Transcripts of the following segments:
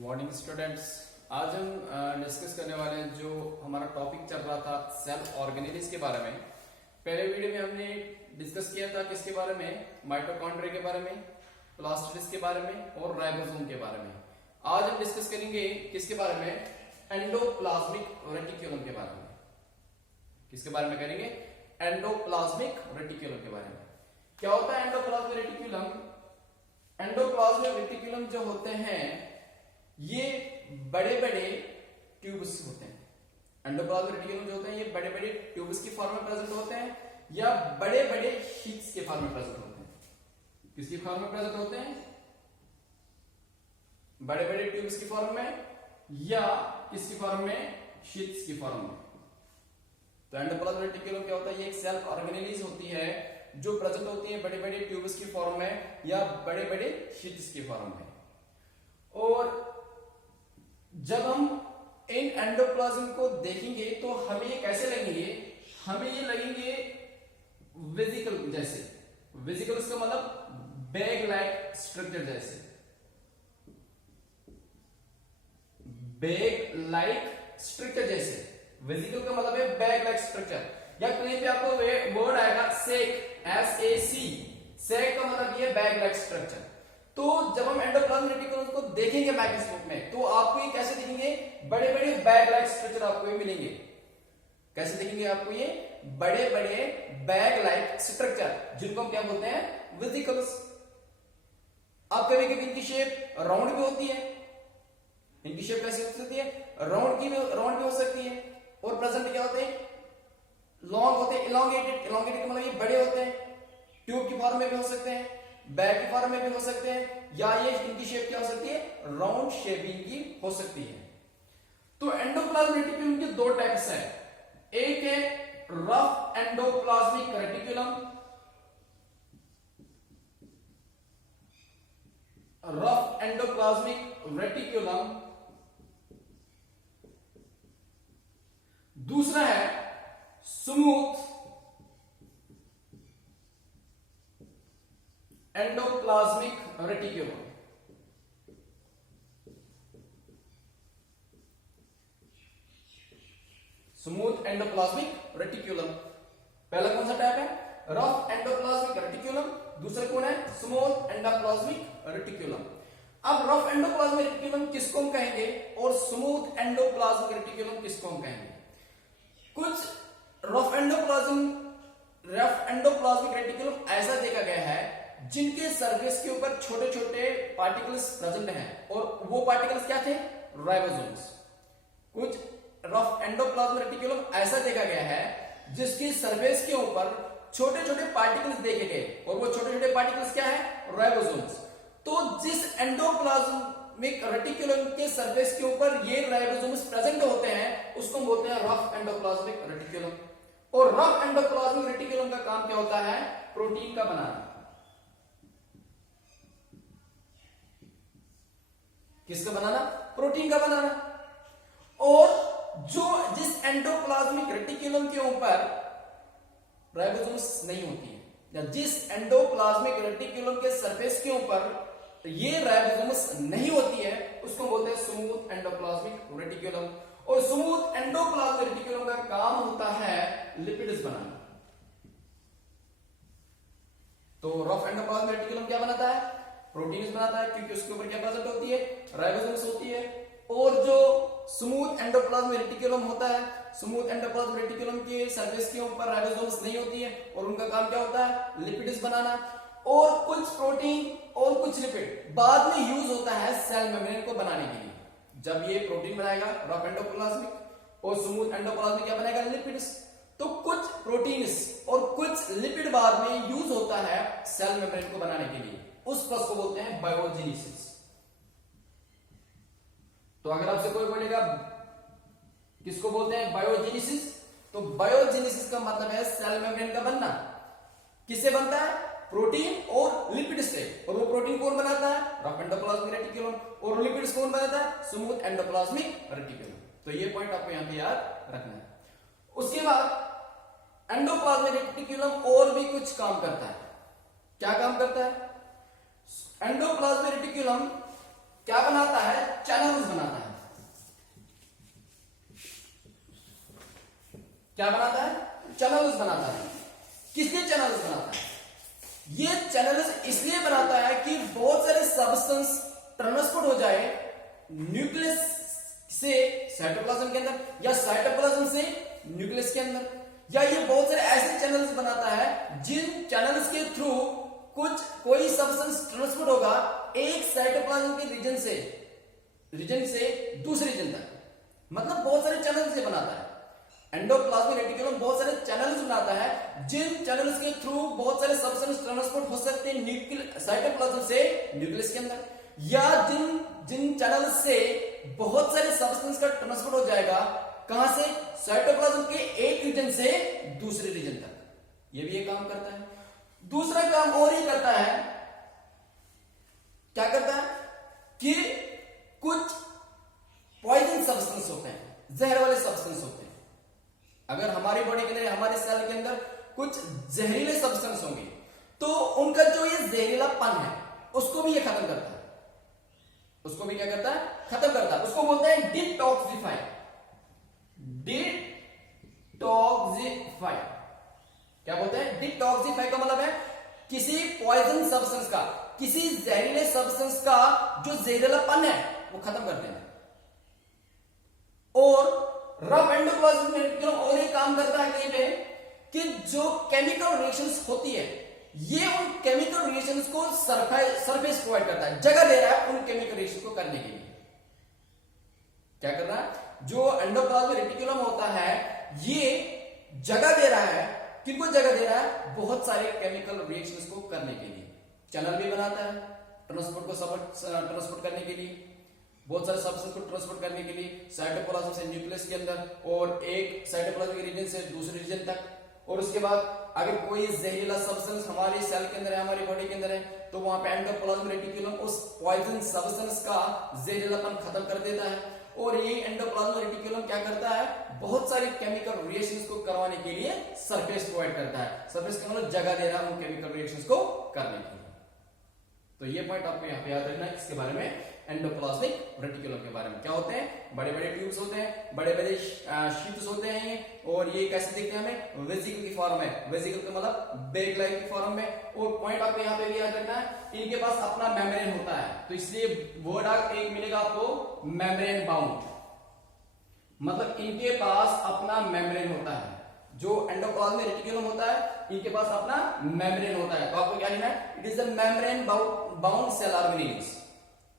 Morning students. आज हम discuss करने वाले हैं जो हमारा टॉपिक चल रहा था सेल ऑर्गेनेल्स के बारे में। पहले वीडियो में हमने डिस्कस किया था किसके बारे में, माइटोकॉन्ड्रिया के बारे में, प्लास्टिड्स के बारे में और राइबोसोम के बारे में। आज हम डिस्कस करेंगे किसके बारे में, एंडोप्लाज्मिक रेटिकुलम के बारे में। किसके बारे में करेंगे, एंडोप्लाज्मिक रेटिकुलम के बारे में। क्या होता है एंडोप्लाज्मिक रेटिकुलम? एंडोप्लाज्मिक रेटिकुलम जो होते हैं ये बड़े बड़े ट्यूब्स होते हैं। एंडोप्लाज्मिक रेटिकुलम जो होते हैं ये बड़े बड़े ट्यूब्स की फॉर्म में प्रेजेंट होते हैं या बड़े बड़े शीट्स के फॉर्म में प्रेजेंट होते हैं। किसकी फॉर्म में प्रेजेंट होते हैं? बड़े बड़े ट्यूब्स की फॉर्म में या किसकी फॉर्म में, शीट्स की फॉर्म में। तो एंडोप्लाज्मिक रेटिकुलम क्या होता है, ये एक सेल ऑर्गेनेल्स होती है जो प्रेजेंट होती है बड़े बड़े ट्यूब्स की फॉर्म में या बड़े बड़े शीट्स की फॉर्म में। और जब हम इन एंडोप्लाज्म को देखेंगे तो हमें ये कैसे लगेंगे, हमें ये लगेंगे वेसिकल जैसे। वेसिकल इसका मतलब बैग लाइक स्ट्रक्चर जैसे, बैग लाइक स्ट्रक्चर जैसे। वेसिकल का मतलब है बैग लाइक स्ट्रक्चर। या कहीं पे आपको वर्ड आएगा सेक, SAC, सेक का मतलब ये बैग लाइक स्ट्रक्चर। तो जब हम एंडोप्लाज्मिक रेटिकुलम को देखेंगे माइक्रोस्कोप में तो आपको ये कैसे दिखेंगे, बड़े बड़े बैग लाइक स्ट्रक्चर आपको ये मिलेंगे। कैसे दिखेंगे आपको ये बड़े बड़े बैग लाइक स्ट्रक्चर, जिनको हम क्या बोलते हैं, वेसिकल्स। आप कभी कभी इनकी शेप राउंड भी होती है। इनकी शेप कैसी हो सकती है, राउंड भी हो सकती है। और प्रेजेंट क्या होते हैं, लॉन्ग होते हैं, इलोंगेटेड। इलोंगेटेड मतलब ये बड़े होते हैं, ट्यूब की फॉर्म में भी हो सकते हैं, बैग की फॉर्म में भी हो सकते हैं, या ये इनकी शेप क्या हो सकती है, राउंड शेप इनकी हो सकती है। तो एंडोप्लाज्मिक रेटिकुलम के दो टाइप्स हैं। एक है rough endoplasmic reticulum, rough endoplasmic reticulum. दूसरा है smooth endoplasmic reticulum. Smooth endoplasmic reticulum पहला कौन सा टाइप है, रफ एंडोप्लाज्मिक रेटिकुलम। दूसरा कौन है, स्मूथ एंडोप्लाज्मिक रेटिकुलम। अब रफ एंडोप्लाज्मिक रेटिकुलम किसको हम कहेंगे और स्मूथ एंडोप्लाज्मिक रेटिकुलम किसको हम कहेंगे? कुछ रफ एंडोप्लाज्मिक रेटिकुलम ऐसा देखा गया है जिनके सरफेस के ऊपर छोटे छोटे पार्टिकल्स प्रेजेंट हैं और वो पार्टिकल्स क्या थे, राइबोसोम्स। कुछ रफ एंडोप्लाज्मिक रेटिकुलम ऐसा देखा गया है जिसकी सरफेस के ऊपर छोटे छोटे पार्टिकल्स देखे गए और वो छोटे छोटे पार्टिकल्स क्या है, राइबोसोम्स। तो जिस एंडोप्लाज्मिक रेटिकुलम के सरफेस के ऊपर ये राइबोसोम्स प्रेजेंट होते हैं उसको हम बोलते हैं रफ एंडोप्लाज्मिक रेटिकुलम। और रफ एंडोप्लाज्मिक रेटिकुलम का काम क्या होता है, प्रोटीन का बनाना। किसका बनाना, प्रोटीन का बनाना। और जिस एंडोप्लाज्मिक रेटिकुलम के ऊपर राइबोसोम्स नहीं होती है या जिस एंडोप्लाज्मिक रेटिकुलम के सरफेस के ऊपर ये राइबोसोम्स नहीं होती है उसको बोलते हैं स्मूथ एंडोप्लाज्मिक रेटिकुलम। और स्मूथ एंडोप्लाज्मिक रेटिकुलम का काम होता है लिपिड्स बनाना। तो रफ एंडोप्लाज्मिक रेटिकुलम क्या बनाता है, प्रोटीन्स बनाता है, क्योंकि उसके ऊपर क्या प्रेजेंट होती है, राइबोसोम्स होती है। और जो स्मूथ एंडोप्लाज्मिक रेटिकुलम होता है, स्मूथ एंडोप्लाज्मिक रेटिकुलम के सरफेस के ऊपर राइबोसोम्स नहीं होती है और उनका काम क्या होता है, लिपिड्स बनाना। और कुछ प्रोटीन और कुछ लिपिड बाद में यूज होता है सेल मेम्ब्रेन को बनाने के लिए। जब ये प्रोटीन बनाएगा रफ एंडोप्लाज्मिक और स्मूथ एंडोप्लाज्मिक क्या बनाएगा, लिपिड्स। तो कुछ प्रोटीन्स और कुछ लिपिड बाद में यूज होता है सेल मेम्ब्रेन को बनाने के लिए। उस प्रोसेस को बोलते हैं बायोजेनेसिस। तो अगर आपसे कोई बोलेगा किसको बोलते हैं, बायोजेनेसिस, तो बायोजेनेसिस का मतलब है सेल मेम्ब्रेन का बनना। किससे बनता है, प्रोटीन और लिपिड से। और वो प्रोटीन कौन बनाता है, रफ एंडोप्लाज्मिक रेटिकुलम। और लिपिड्स कौन बनाता है, स्मूथ एंडोप्लाज्मिक रेटिकुलम। तो ये पॉइंट आपको यहां पे याद रखना है। उसके बाद एंडोप्लाज्मिक रेटिकुलम और भी कुछ काम करता है। क्या काम करता है, एंडोप्लाज्मिक रेटिकुलम क्या बनाता है, चैनल्स बनाता है। क्या बनाता है, चैनल्स बनाता है। किसके चैनल्स बनाता है, ये चैनल्स इसलिए बनाता है कि बहुत सारे सब्सटेंस ट्रांसपोर्ट हो जाए न्यूक्लियस से साइटोप्लाज्म के अंदर या साइटोप्लाज्म से न्यूक्लियस के अंदर, या ये बहुत सारे ऐसे चैनल्स बनाता है जिन चैनल्स के थ्रू कोई सब्सटेंस ट्रांसपोर्ट होगा एक साइटोप्लाज्म के रीजन से दूसरे रीजन तक। मतलब बहुत सारे चैनल्स से बनाता है। एंडोप्लाज्मिक रेटिकुलम बहुत सारे चैनल्स बनाता है जिन चैनल्स के थ्रू बहुत सारे सब्सटेंस ट्रांसपोर्ट हो सकते हैं साइटोप्लाज्म से न्यूक्लियस के अंदर, या जिन चैनल्स से बहुत सारे सब्सटेंस का ट्रांसपोर्ट हो जाएगा कहां से, साइटोप्लाज्म के एक रीजन से दूसरे रीजन तक। ये भी ये काम करता है। दूसरा काम और ही करता है, क्या करता है कि कुछ पॉइजन सब्सटेंस होते हैं, जहर वाले सब्सटेंस होते हैं। अगर हमारी बॉडी के अंदर, हमारे सेल के अंदर कुछ जहरीले सब्सटेंस होंगे तो उनका जो ये जहरीलापन है उसको भी ये खत्म करता है। उसको भी क्या करता है, खत्म करता है। उसको बोलते हैं डिटॉक्सिफाई। डिटॉक्सिफाई क्या बोलते हैं, डिटॉक्सिफाई का मतलब है किसी पॉइजन सब्सटेंस का, किसी जहरीले सब्सटेंस का जो जहरीलापन है वो खत्म कर देना। और रफ एंडोप्लाज्मिक रेटिकुलम और ये काम करता है कहीं पे कि जो केमिकल रिएक्शंस होती है ये उन केमिकल रिएक्शंस को सरफेस प्रोवाइड करता है, जगह दे रहा है उन केमिकल रिएक्शंस को करने के लिए। क्या कर रहा है, जो एंडोप्लाज्मिक रेटिकुलम होता है ये जगह दे रहा है, किनको जगह दे रहा है, बहुत सारे केमिकल रिएक्शंस को करने के लिए। चैनल भी बनाता है ट्रांसपोर्ट करने के लिए, बहुत सारे सब्सटेंस को ट्रांसपोर्ट करने के लिए साइटोप्लाज्म से न्यूक्लियस के अंदर और एक साइटोप्लाज्मिक रीजन से दूसरे रीजन तक। और उसके बाद अगर कोई जहरीला सब्सटेंस हमारे सेल के अंदर है, हमारी बॉडी के अंदर है, तो वहां पे एंडोप्लाज्मिक रेटिकुलम उस पॉइजन सब्सटेंस का जहरीलापन खत्म कर देता है। और ये एंडोप्लाज्मिक रेटिकुलम क्या करता है, बहुत सारे केमिकल रिएक्शंस को करवाने के लिए सरफेस प्रोवाइड करता है। सरफेस का मतलब जगह दे रहा है उन केमिकल रिएक्शंस को करने के लिए। तो ये पॉइंट आपको यहाँ पे याद रखना है इसके बारे में, एंडोप्लाज्मिक रेटिकुलम के बारे में। क्या होते हैं, बड़े बड़े ट्यूब्स होते हैं, बड़े बड़े शीट्स होते हैं ये, और ये कैसे दिखते हैं हमें, वेसिकल की फॉर्म में। वेसिकल का मतलब बैग लाइक की फॉर्म में। और पॉइंट आपको यहाँ पे भी याद रखना है, इनके पास अपना मेम्ब्रेन होता है, तो इसलिए वर्ड एक मिलेगा आपको मेम्ब्रेन बाउंड, मतलब इनके पास अपना मेम्ब्रेन होता है। जो एंडोप्लाज्मिक रेटिकुलम होता है इनके पास अपना मेम्ब्रेन होता है। तो आपको क्या लिखना है, it is a membrane bound cell organelles.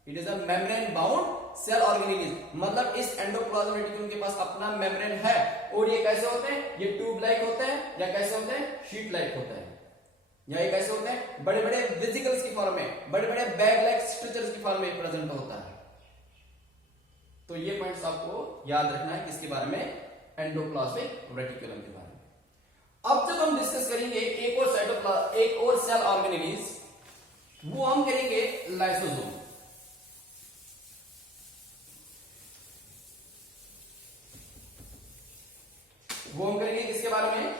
It is a membrane bound cell organelles, मतलब इस एंडोप्लाज्मिक रेटिकुलम के पास अपना मेम्ब्रेन है। और ये कैसे होते हैं, ये ट्यूब लाइक होते हैं, या कैसे होते हैं, शीट लाइक होते हैं, या ये कैसे होते हैं, बड़े बड़े वेसिकल्स की फॉर्म में, बड़े बड़े बैग लाइक स्ट्रक्चर्स की फॉर्म में प्रेजेंट होता है। तो ये पॉइंट्स आपको याद रखना है किसके बारे में, एंडोप्लाज्मिक रेटिकुलम के बारे में। अब जब हम डिस्कस करेंगे एक और सेल ऑर्गेनेलिज, वो हम करेंगे लाइसोसोम। वो हम करेंगे किसके बारे में,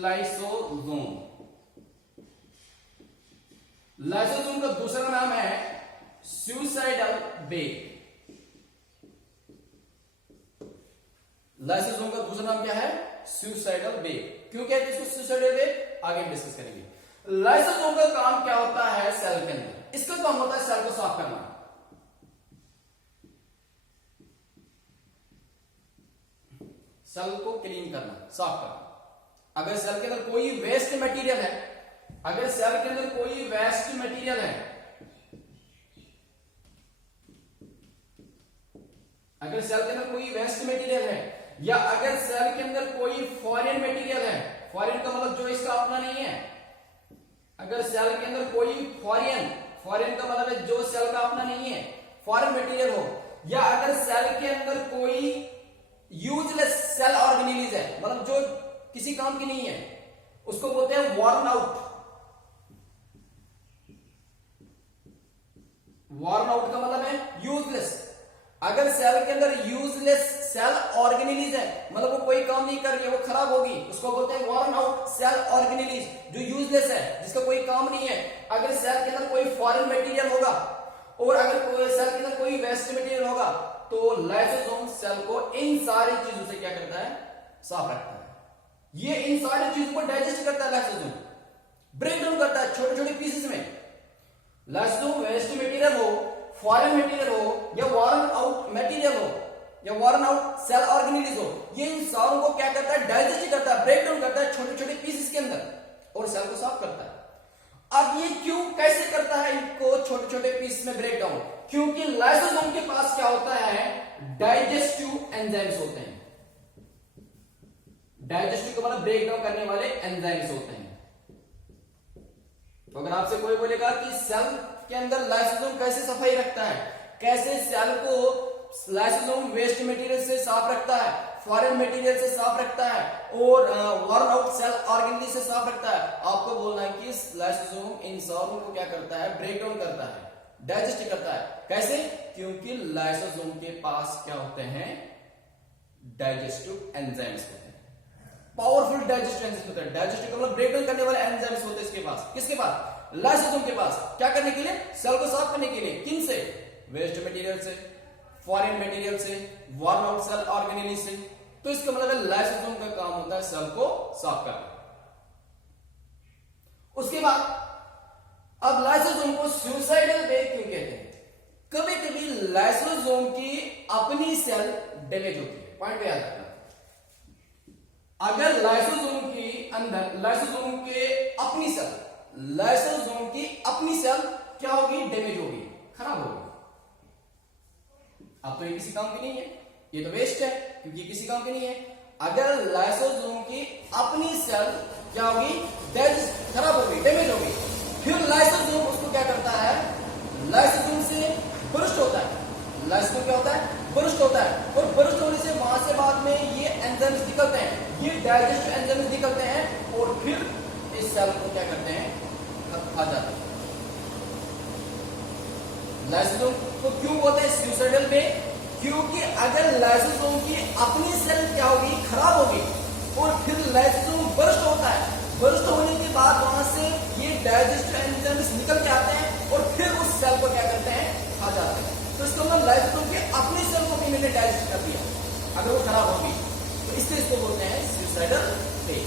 लाइसोसोम। लाइसोसोम का दूसरा नाम है सुसाइडल बेग। लाइसोसोम का दूसरा नाम क्या है, सुसाइडल बेग। क्यों कहते हैं इसको सुसाइडल बेग, आगे हम डिस्कस करेंगे। लाइसोसोम का काम क्या होता है सेल के अंदर, इसका काम होता है सेल को साफ करना। सेल को क्लीन करना, साफ करना। अगर सेल के अंदर कोई वेस्ट मटेरियल है, अगर सेल के अंदर कोई वेस्ट मटेरियल है, अगर सेल के अंदर कोई वेस्ट मटेरियल है, या अगर सेल के अंदर कोई फॉरेन मटेरियल है, फॉरेन का मतलब जो इसका अपना नहीं है, अगर सेल के अंदर कोई फॉरेन का मतलब है जो सेल का अपना नहीं है, फॉरेन मटेरियल हो, या अगर सेल के अंदर कोई यूजलेस सेल ऑर्गेनेलिज है, मतलब जो किसी काम की नहीं है, उसको बोलते हैं वॉर्न आउट। वॉर्न आउट का मतलब है यूजलेस। अगर सेल के अंदर यूजलेस सेल ऑर्गेनेलिज है, मतलब वो कोई काम नहीं कर रही है, वो खराब होगी, उसको बोलते हैं वॉर्न आउट सेल ऑर्गेनेलिज, जो यूजलेस है, जिसका कोई काम नहीं है। अगर सेल के अंदर कोई फॉरेन मटेरियल होगा, और अगर सेल के अंदर साफ रखता है। ये इन सारी चीजों को डाइजेस्ट करता है लाइसोसोम, ब्रेक डाउन करता है छोटे छोटे पीसेस में। लाइसोसोम वेस्ट मटेरियल हो, फॉरेन मटेरियल हो, या वॉर्न आउट मटेरियल हो, या वॉर्न आउट सेल ऑर्गेनेल्स हो, ये इन सारों को क्या करता है, डाइजेस्ट करता है, ब्रेक डाउन करता है छोटे छोटे पीसेस के अंदर और सेल को साफ करता है। अब ये क्यों, कैसे करता है इनको छोटे छोटे पीस में ब्रेक डाउन? क्योंकि लाइसोसोम के पास क्या होता है, डाइजेस्टिव एंजाइम्स होते हैं। डाइजेस्टिव का मतलब ब्रेक डाउन करने वाले एंजाइम्स होते हैं। तो अगर आपसे कोई बोलेगा कि सेल के अंदर लाइसोसोम कैसे सफाई रखता है, कैसे सेल को लाइसोसोम वेस्ट मटेरियल से साफ रखता है, फॉरेन मटेरियल से साफ रखता है और वॉर्न आउट सेल ऑर्गेनेल्स से साफ रखता है, आपको बोलना है कि लाइसोसोम इन सारों को क्या करता है, ब्रेक डाउन करता है, डाइजेस्ट करता है। कैसे? क्योंकि लाइसोसोम के पास क्या होते हैं, डाइजेस्टिव एंजाइम्स होते हैं, पावरफुल डाइजेस्टिव एंजाइम्स होते हैं। डाइजेस्टिव का मतलब ब्रेक डाउन करने वाले एंजाइम्स होते हैं इसके पास। किसके पास? लाइसोसोम के पास। क्या करने के लिए? सेल को साफ करने के लिए। किन से? वेस्ट मटेरियल से, फॉरेन मटेरियल से, वॉर्न आउट सेल ऑर्गेनेल्स से। तो इसका मतलब लाइसोसोम का काम होता है सेल को साफ करना। उसके बाद अब लाइसोसोम को सुसाइडल वे क्यों कहते हैं? कभी कभी लाइसोसोम की अपनी सेल डैमेज होती है। पॉइंट पे याद रखना, अगर लाइसोसोम के अंदर लाइसोसोम के अपनी सेल, लाइसोसोम की अपनी सेल क्या होगी, डैमेज होगी, खराब होगी। अब तो ये किसी काम की नहीं है, ये तो वेस्ट है क्योंकि ये किसी काम की नहीं है। अगर लाइसोसोम की अपनी सेल क्या होगी, खराब होगी, डैमेज होगी, फिर लाइसोसोम उसको क्या करता है, लाइसोसोम से बर्स्ट होता है। लाइसोसोम क्या होता है, बर्स्ट होता है, और बर्स्ट होने से वहां से बाद में ये एंजाइम्स निकलते हैं, ये डाइजेस्टिव एंजाइम्स निकलते हैं और फिर इस सेल को क्या करते हैं, खा जाते हैं। लाइसोसोम को क्यों बोलते हैं सुसाइडल वे? क्योंकि अगर लाइसोसोम की अपनी सेल क्या होगी, खराब होगी, और फिर लाइसोसोम बर्स्ट होता है, बर्स्ट होने के बाद वहां से ये डाइजेस्टिव एंजाइम्स निकल के आते हैं और फिर उस सेल को क्या करते हैं, खा जाते हैं। तो इसका मतलब लाइसोसोम के अपनी सेल को भी मैंने डाइजेस्ट कर दिया अगर वो खराब होगी, तो इसलिए इसको बोलते हैं सुसाइडल वे।